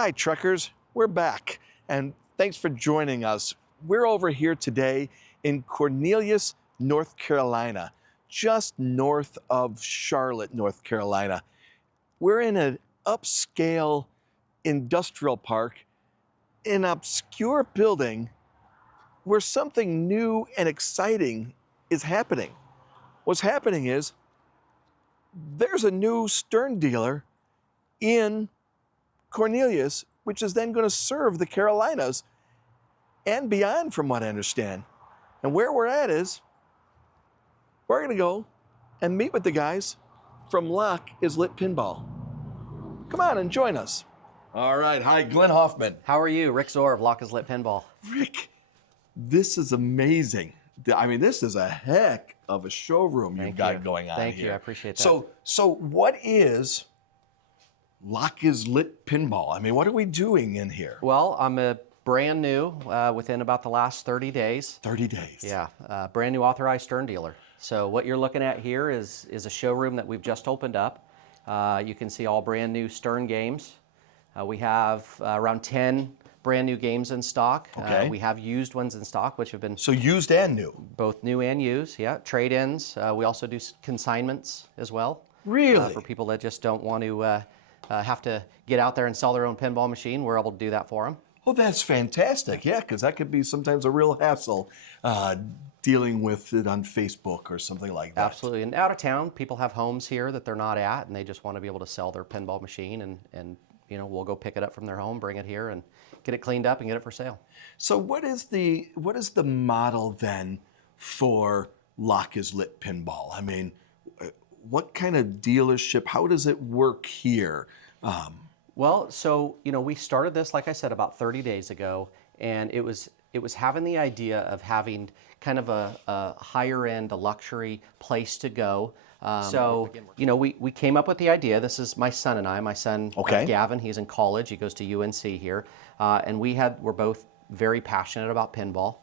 Hi, truckers. We're back, and thanks for joining us. We're over here today in Cornelius, North Carolina, just north of Charlotte, North Carolina. We're in an upscale industrial park, an obscure building where something new and exciting is happening. What's happening is there's a new Stern dealer in Cornelius, which is then going to serve the Carolinas and beyond, from what I understand. And where we're at is we're going to go and meet with the guys from Lock is Lit Pinball. Come on and join us. All right. Hi, Glenn Hoffman. How are you? Rick Zor of Lock is Lit Pinball. Rick, this is amazing. I mean, this is a heck of a showroom you've got going on here. Thank you. I appreciate that. So what is Lock is Lit Pinball? I mean, what are we doing in here? Well, I'm a brand new, within about the last 30 days. 30 days. Yeah, brand new authorized Stern dealer. So what you're looking at here is a showroom that we've just opened up. You can see all brand new Stern games. We have around 10 brand new games in stock. Okay. We have used ones in stock, which have been... So used and new? Both new and used, yeah. Trade-ins. We also do consignments as well. Really? For people that just don't want to have to get out there and sell their own pinball machine, we're able to do that for them. Oh, that's fantastic. Yeah, because that could be sometimes a real hassle dealing with it on Facebook or something like that. Absolutely. And out of town, people have homes here that they're not at, and they just want to be able to sell their pinball machine, and you know, we'll go pick it up from their home, bring it here, and get it cleaned up and get it for sale. So what is the model then for Lock is Lit Pinball? I mean, what kind of dealership, how does it work here? Well, so, you know, we started this, like I said, about 30 days ago, and it was having the idea of having kind of a higher end, a luxury place to go. So, you know, we came up with the idea. This is my son and I. My son, okay, Gavin, he's in college. He goes to UNC here. And we're both very passionate about pinball,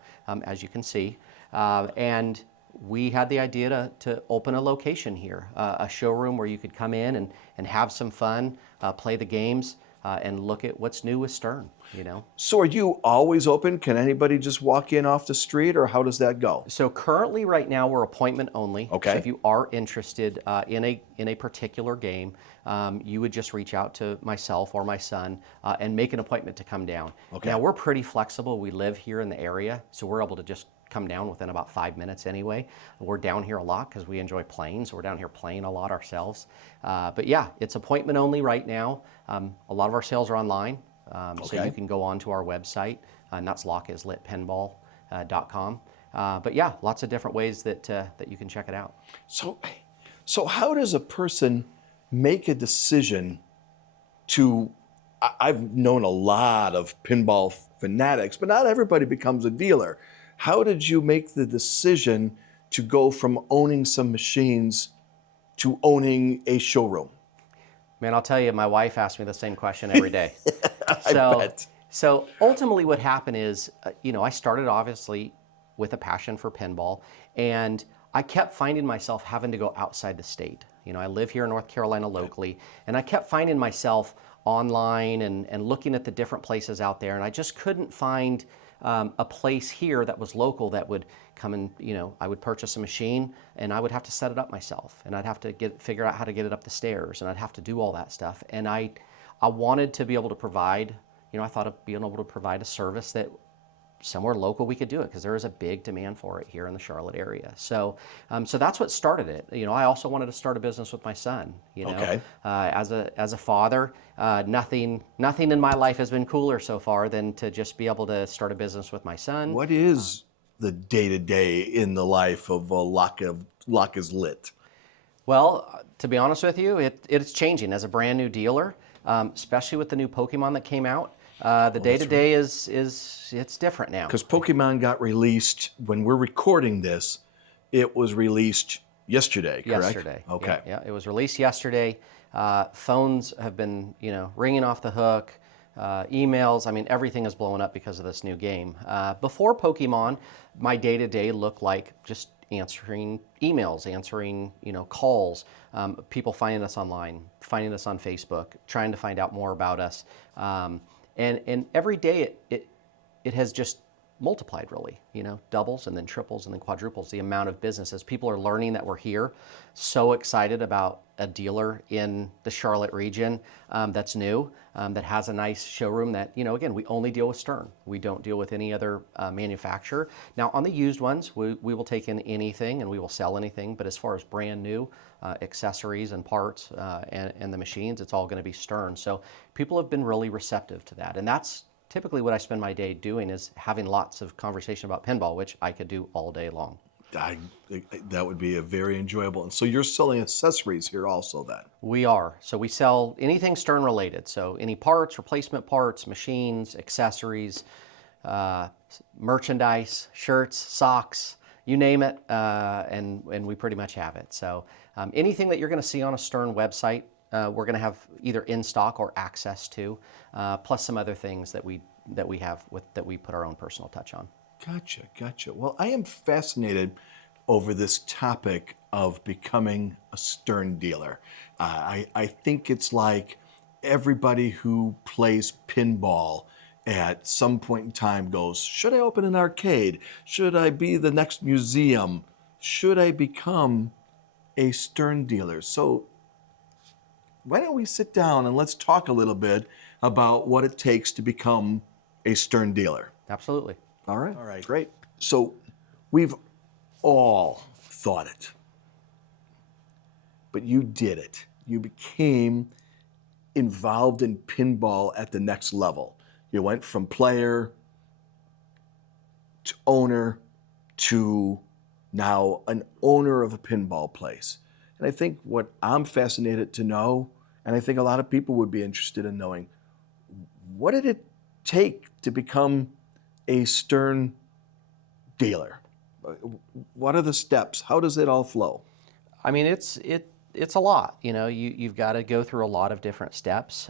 as you can see. And we had the idea to open a location here, a showroom where you could come in and have some fun, play the games, and look at what's new with Stern, you know. So are you always open? Can anybody just walk in off the street, or how does that go? So currently right now we're appointment only. Okay. So if you are interested in a particular game, you would just reach out to myself or my son and make an appointment to come down. Okay. Now we're pretty flexible. We live here in the area, so we're able to just come down within about 5 minutes anyway. We're down here a lot because we enjoy playing, so we're down here playing a lot ourselves. But yeah, it's appointment only right now. A lot of our sales are online, so you can go on to our website, and that's lockislitpinball.com. But yeah, lots of different ways that you can check it out. So how does a person make a decision to, I've known a lot of pinball fanatics, but not everybody becomes a dealer. How did you make the decision to go from owning some machines to owning a showroom? Man, I'll tell you, my wife asks me the same question every day. I bet. So ultimately what happened is, you know, I started obviously with a passion for pinball, and I kept finding myself having to go outside the state. You know, I live here in North Carolina locally, and I kept finding myself online and looking at the different places out there, and I just couldn't find a place here that was local that would come and, you know, I would purchase a machine and I would have to set it up myself, and I'd have to figure out how to get it up the stairs, and I'd have to do all that stuff. And I wanted to be able to provide, you know, I thought of being able to provide a service that somewhere local we could do it, because there is a big demand for it here in the Charlotte area. So so that's what started it. You know, I also wanted to start a business with my son, you know. Okay. As a father, nothing in my life has been cooler so far than to just be able to start a business with my son. What is the day-to-day in the life of a Lock is Lit? Well, to be honest with you, it's changing as a brand new dealer, especially with the new Pokemon that came out. The day-to-day it's different now. Because Pokemon got released, when we're recording this, it was released yesterday, correct? Yesterday. Okay. Yeah, it was released yesterday. Phones have been, you know, ringing off the hook. Emails, I mean, everything is blowing up because of this new game. Before Pokemon, my day-to-day looked like just answering emails, answering calls, people finding us online, finding us on Facebook, trying to find out more about us, and every day it has just multiplied, really, doubles and then triples and then quadruples the amount of business as people are learning that we're here. So excited about a dealer in the Charlotte region that's new, that has a nice showroom that, again, we only deal with Stern. We don't deal with any other manufacturer. Now, on the used ones, we will take in anything and we will sell anything, but as far as brand new accessories and parts and the machines, it's all going to be Stern. So people have been really receptive to that, and that's typically what I spend my day doing, is having lots of conversation about pinball, which I could do all day long. That would be a very enjoyable. And so you're selling accessories here also then? We are. So we sell anything Stern related. So any parts, replacement parts, machines, accessories, merchandise, shirts, socks, you name it, and we pretty much have it. So anything that you're going to see on a Stern website, we're going to have either in stock or access to, plus some other things that we have that we put our own personal touch on. Gotcha. Well, I am fascinated over this topic of becoming a Stern dealer. I think it's like everybody who plays pinball at some point in time goes, should I open an arcade? Should I be the next museum? Should I become a Stern dealer? So why don't we sit down and let's talk a little bit about what it takes to become a Stern dealer? Absolutely. All right, great. So we've all thought it, but you did it. You became involved in pinball at the next level. You went from player to owner to now an owner of a pinball place. And I think what I'm fascinated to know, and I think a lot of people would be interested in knowing, what did it take to become a Stern dealer? What are the steps? How does it all flow? I mean, it's a lot. You've got to go through a lot of different steps.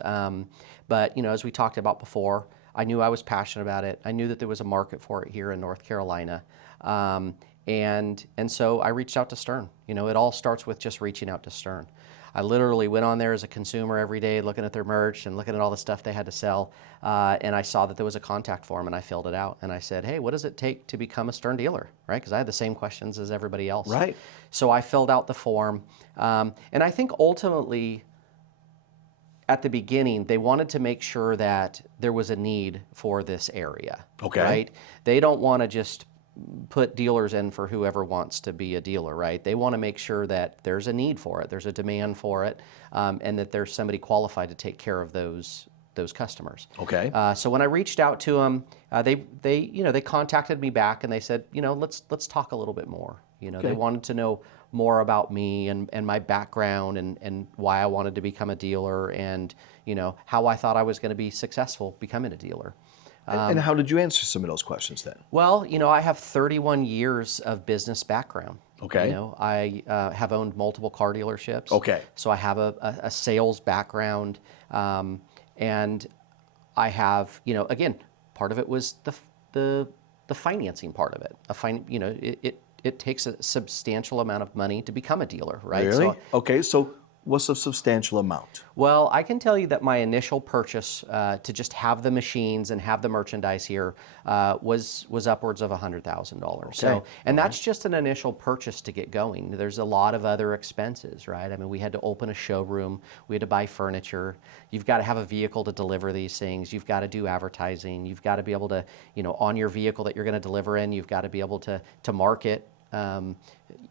But as we talked about before, I knew I was passionate about it. I knew that there was a market for it here in North Carolina, and so I reached out to Stern. It all starts with just reaching out to Stern. I literally went on there as a consumer every day, looking at their merch and looking at all the stuff they had to sell, and I saw that there was a contact form, and I filled it out, and I said, hey, what does it take to become a Stern dealer, right? Because I had the same questions as everybody else. Right. So I filled out the form, and I think ultimately, at the beginning, they wanted to make sure that there was a need for this area. Okay. Right? They don't want to just put dealers in for whoever wants to be a dealer, right? They want to make sure that there's a need for it, there's a demand for it, and that there's somebody qualified to take care of those customers. Okay. So when I reached out to them, they contacted me back and they said, let's talk a little bit more. They wanted to know more about me and my background and why I wanted to become a dealer and how I thought I was going to be successful becoming a dealer. And how did you answer some of those questions then? Well, I have 31 years of business background. Okay. I have owned multiple car dealerships. Okay. So I have a sales background, and I have, again, part of it was the financing part of it. It takes a substantial amount of money to become a dealer, right? Really? So, Okay, so what's a substantial amount? well, I can tell you that my initial purchase to just have the machines and have the merchandise here was upwards of $100,000. So, and that's just an initial purchase to get going. There's a lot of other expenses, right? I mean, we had to open a showroom, we had to buy furniture. You've got to have a vehicle to deliver these things. You've got to do advertising. You've got to be able to, on your vehicle that you're going to deliver in, you've got to be able to market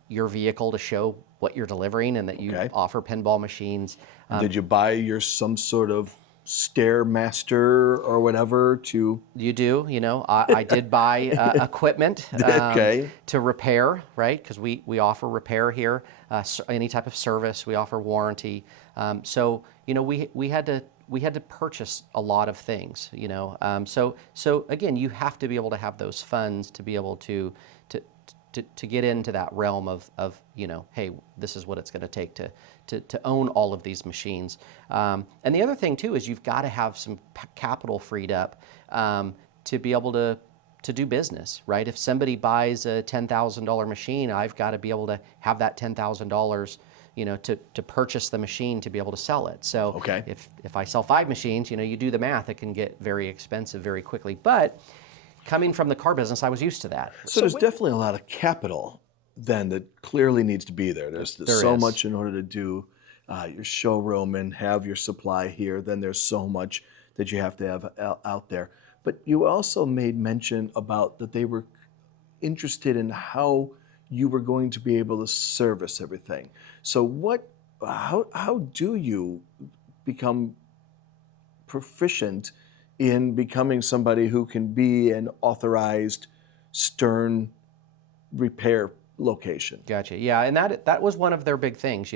your vehicle to show what you're delivering and that you offer pinball machines. Did you buy some sort of Stairmaster or whatever to? You do, I did buy equipment to repair, right? Because we offer repair here, any type of service, we offer warranty. So we had to purchase a lot of things, So again, you have to be able to have those funds to be able to get into that realm of hey, this is what it's going to take to own all of these machines. And the other thing too is you've got to have some capital freed up to be able to to do business, right? If somebody buys a $10,000 machine, I've got to be able to have that $10,000, to purchase the machine to be able to sell it. So Okay. if I sell 5 machines, you do the math, it can get very expensive very quickly. But coming from the car business, I was used to that. So there's definitely a lot of capital then that clearly needs to be there. There's There so is. much in order to do your showroom and have your supply here. Then there's so much that you have to have out there. But you also made mention about that they were interested in how you were going to be able to service everything. So how do you become proficient in becoming somebody who can be an authorized Stern repair location? Gotcha. Yeah, and that was one of their big things.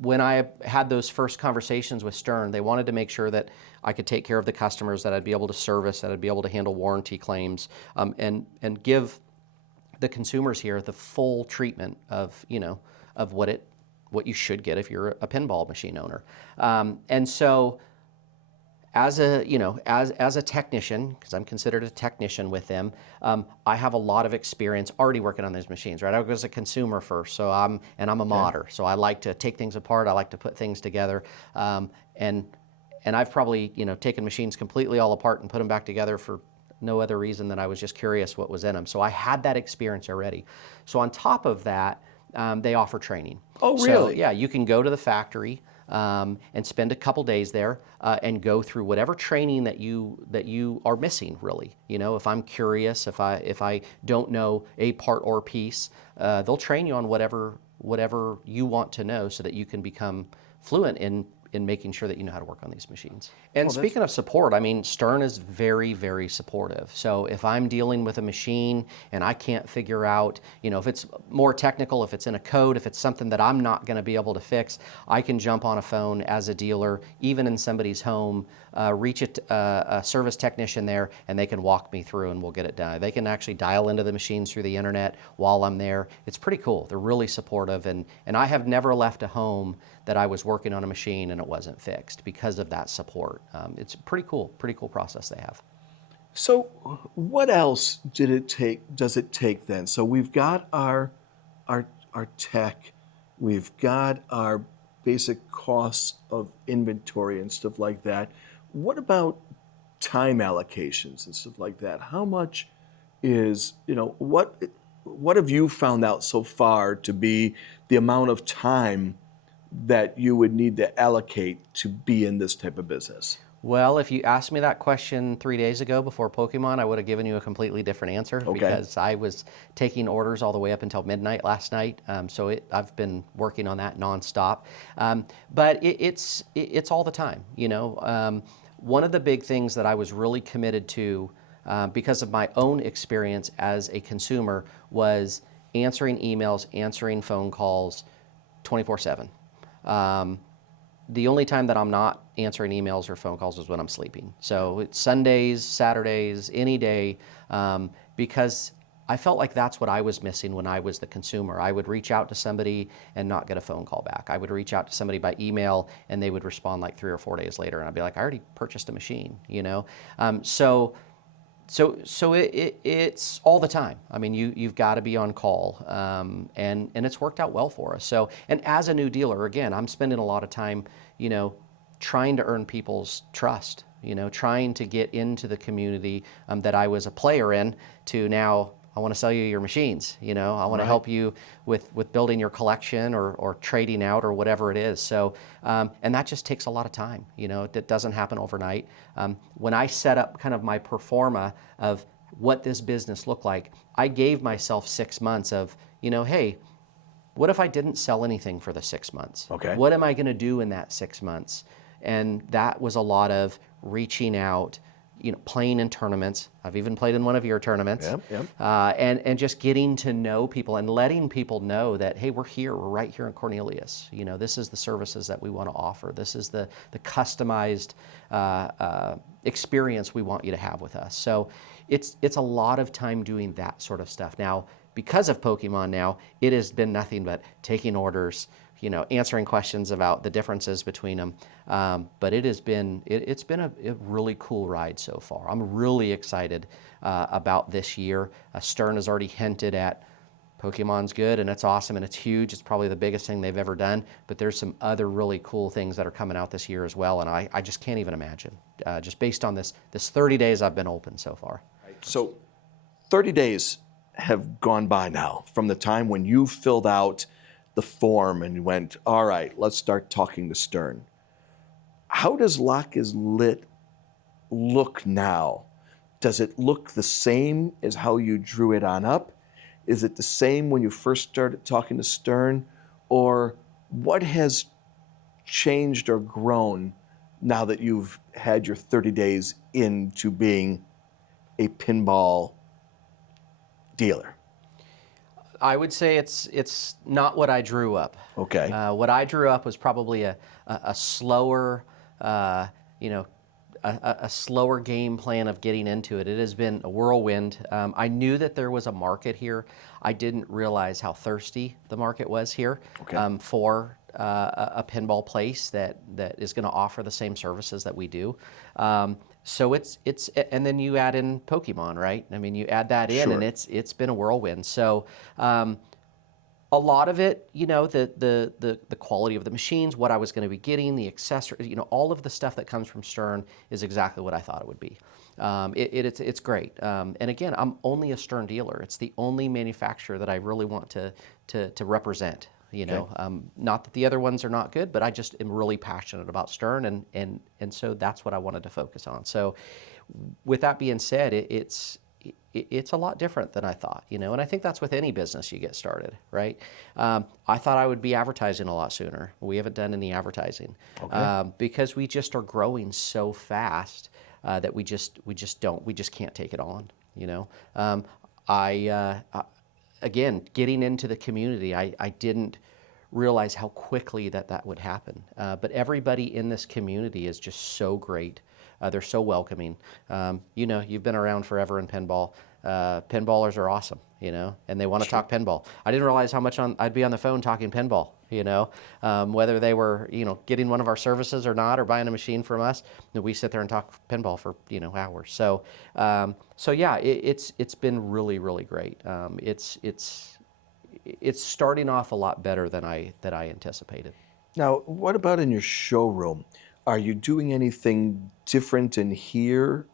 When I had those first conversations with Stern, they wanted to make sure that I could take care of the customers, that I'd be able to service, that I'd be able to handle warranty claims, and give the consumers here the full treatment of what you should get if you're a pinball machine owner. And so as a technician, because I'm considered a technician with them, I have a lot of experience already working on these machines, right? I was a consumer first, so I'm a modder, so I like to take things apart, I like to put things together, and I've probably taken machines completely all apart and put them back together for no other reason than I was just curious what was in them. So I had that experience already. So on top of that, they offer training. Oh, So really? yeah, you can go to the factory and spend a couple days there and go through whatever training that you are missing. Really, if I'm curious, if I don't know a part or piece, they'll train you on whatever you want to know, so that you can become fluent in making sure that you know how to work on these machines. And speaking of support, I mean, Stern is very, very supportive. So if I'm dealing with a machine and I can't figure out, if it's more technical, if it's in a code, if it's something that I'm not going to be able to fix, I can jump on a phone as a dealer, even in somebody's home, reach a service technician there, and they can walk me through and we'll get it done. They can actually dial into the machines through the internet while I'm there. It's pretty cool. They're really supportive, and I have never left a home that I was working on a machine and it wasn't fixed because of that support. It's a pretty cool process they have. So what else does it take then? So we've got our tech, we've got our basic costs of inventory and stuff like that. What about time allocations and stuff like that? How much is, what have you found out so far to be the amount of time that you would need to allocate to be in this type of business? Well, if you asked me that question 3 days ago before Pokemon, I would have given you a completely different answer, because I was taking orders all the way up until midnight last night. I've been working on that nonstop. But it's all the time. One of the big things that I was really committed to, because of my own experience as a consumer, was answering emails, answering phone calls 24/7. The only time that I'm not answering emails or phone calls is when I'm sleeping. So it's Sundays, Saturdays, any day, because I felt like that's what I was missing when I was the consumer. I would reach out to somebody and not get a phone call back. I would reach out to somebody by email and they would respond like 3 or 4 days later, and I'd be like, I already purchased a machine, So it's all the time. I mean, you've got to be on call, and it's worked out well for us. So, and as a new dealer, again, I'm spending a lot of time, trying to earn people's trust, trying to get into the community that I was a player in, to now I want to sell you your machines. I want to help you with building your collection or trading out or whatever it is. So, and that just takes a lot of time. It doesn't happen overnight. When I set up kind of my pro forma of what this business looked like, I gave myself 6 months of, hey, what if I didn't sell anything for the 6 months? Okay. What am I going to do in that 6 months? And that was a lot of reaching out, playing in tournaments. I've even played in one of your tournaments. Yep. And just getting to know people and letting people know that, hey, we're right here in Cornelius. This is the services that we want to offer. This is the customized experience we want you to have with us. So it's a lot of time doing that sort of stuff. Now, because of Pokemon now, it has been nothing but taking orders, answering questions about the differences between them. But it's been a really cool ride so far. I'm really excited about this year. Stern has already hinted at Pokemon's good and it's awesome and it's huge. It's probably the biggest thing they've ever done, but there's some other really cool things that are coming out this year as well, and I just can't even imagine, just based on this 30 days I've been open so far. So 30 days have gone by now from the time when you filled out the form and went, all right, let's start talking to Stern. How does Lock is Lit look now? Does it look the same as how you drew it on up? Is it the same when you first started talking to Stern? Or what has changed or grown now that you've had your 30 days into being a pinball dealer? I would say it's not what I drew up. Okay. What I drew up was probably a slower, a slower game plan of getting into it. It has been a whirlwind. I knew that there was a market here. I didn't realize how thirsty the market was here for a pinball place that is going to offer the same services that we do. So it's and then you add in Pokemon, right? I mean, you add that in, and it's been a whirlwind. So a lot of it, the quality of the machines, what I was going to be getting, the accessories, all of the stuff that comes from Stern is exactly what I thought it would be. It's great. And again, I'm only a Stern dealer. It's the only manufacturer that I really want to represent. Not that the other ones are not good, but I just am really passionate about Stern, and so that's what I wanted to focus on. So, with that being said, it's a lot different than I thought, and I think that's with any business you get started, right? I thought I would be advertising a lot sooner. We haven't done any advertising because we just are growing so fast that we just can't take it on, Again, getting into the community, I didn't realize how quickly that would happen. But everybody in this community is just so great. They're so welcoming. You've been around forever in pinball. Pinballers are awesome, and they want to talk pinball. I didn't realize how much I'd be on the phone talking pinball, whether they were, getting one of our services or not, or buying a machine from us. We sit there and talk pinball for, hours. So yeah, it's been really, really great. It's starting off a lot better than I anticipated. Now, what about in your showroom? Are you doing anything different in here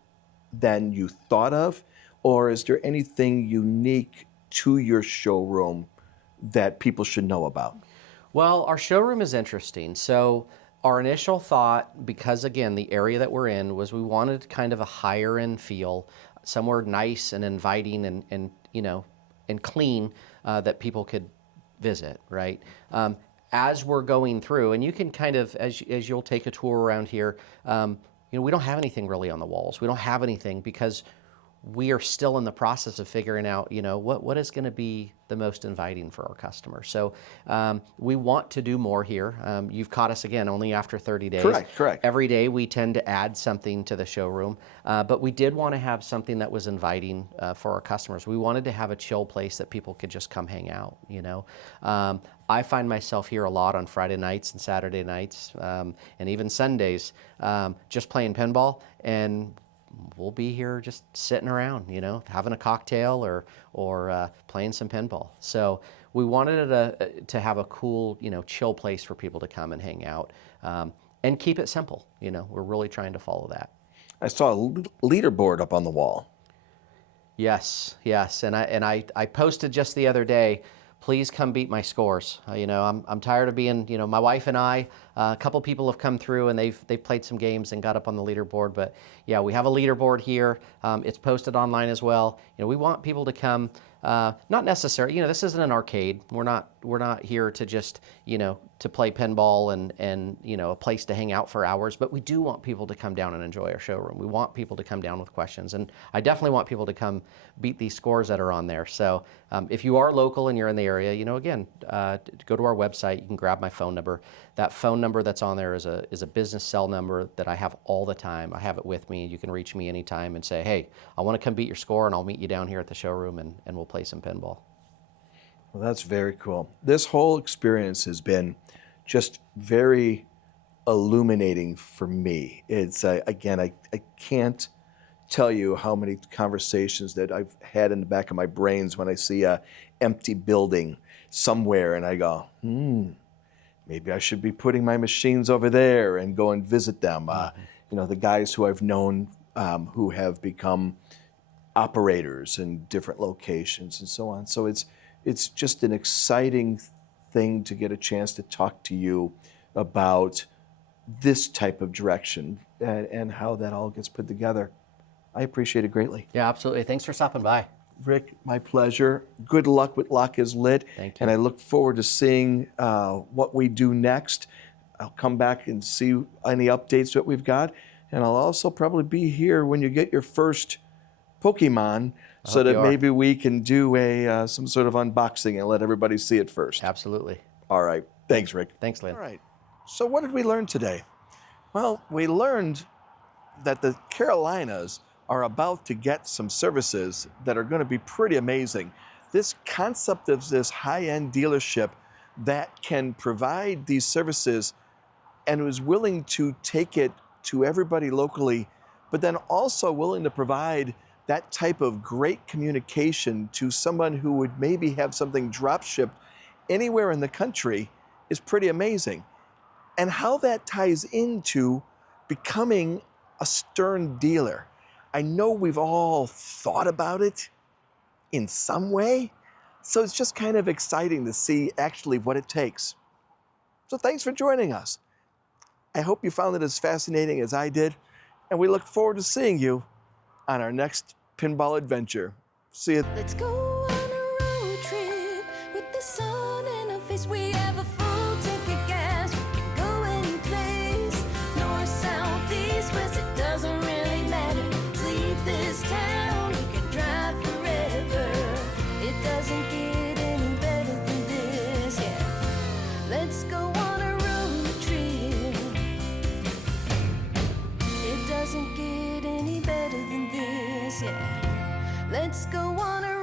than you thought of? Or is there anything unique to your showroom that people should know about? Well, our showroom is interesting. So our initial thought, because again, the area that we're in, was we wanted kind of a higher end feel, somewhere nice and inviting and clean that people could visit, right? As we're going through, and you can kind of, as you'll take a tour around here, we don't have anything really on the walls. We don't have anything because we are still in the process of figuring out, what is going to be the most inviting for our customers. So we want to do more here. You've caught us again only after 30 days. Correct. Every day we tend to add something to the showroom, but we did want to have something that was inviting for our customers. We wanted to have a chill place that people could just come hang out. I find myself here a lot on Friday nights and Saturday nights, and even Sundays, just playing pinball, and we'll be here just sitting around, having a cocktail or playing some pinball. So we wanted it to have a cool, chill place for people to come and hang out, and keep it simple. We're really trying to follow that. I saw a leaderboard up on the wall. Yes, and I posted just the other day, please come beat my scores. I'm tired of being, my wife and I, a couple people have come through and they've played some games and got up on the leaderboard. But yeah, we have a leaderboard here. It's posted online as well. We want people to come. Not necessarily, this isn't an arcade. We're not here to just, to play pinball and a place to hang out for hours. But we do want people to come down and enjoy our showroom. We want people to come down with questions, and I definitely want people to come beat these scores that are on there. So if you are local and you're in the area, again, go to our website. You can grab my phone number. That phone number that's on there is a business cell number that I have all the time. I have it with me. You can reach me anytime and say, hey, I want to come beat your score, and I'll meet you down here at the showroom, and we'll play some pinball. Well, that's very cool. This whole experience has been just very illuminating for me. It's again, I can't tell you how many conversations that I've had in the back of my brains when I see a empty building somewhere and I go, maybe I should be putting my machines over there and go and visit them. You know, the guys who I've known who have become operators in different locations and so on. So it's just an exciting thing to get a chance to talk to you about this type of direction and how that all gets put together. I appreciate it greatly. Yeah, absolutely. Thanks for stopping by. Rick, my pleasure. Good luck with Lock is Lit. Thank you. And I look forward to seeing what we do next. I'll come back and see any updates that we've got. And I'll also probably be here when you get your first Pokemon so that maybe we can do some sort of unboxing and let everybody see it first. Absolutely. All right. Thanks, Rick. Thanks, Lynn. All right. So what did we learn today? Well, we learned that the Carolinas are about to get some services that are going to be pretty amazing. This concept of this high-end dealership that can provide these services and is willing to take it to everybody locally, but then also willing to provide that type of great communication to someone who would maybe have something drop shipped anywhere in the country is pretty amazing. And how that ties into becoming a Stern dealer. I know we've all thought about it in some way, so it's just kind of exciting to see actually what it takes. So thanks for joining us. I hope you found it as fascinating as I did, and we look forward to seeing you on our next pinball adventure. See you. Let's go on a road trip with the sun in our face. We have a full tank of gas. We can go any place. North, south, east, west, it doesn't really matter. Leave this town, we can drive forever. It doesn't get any better than this, yeah. Let's go on a road trip. It doesn't get any better than this, yeah. Let's go on a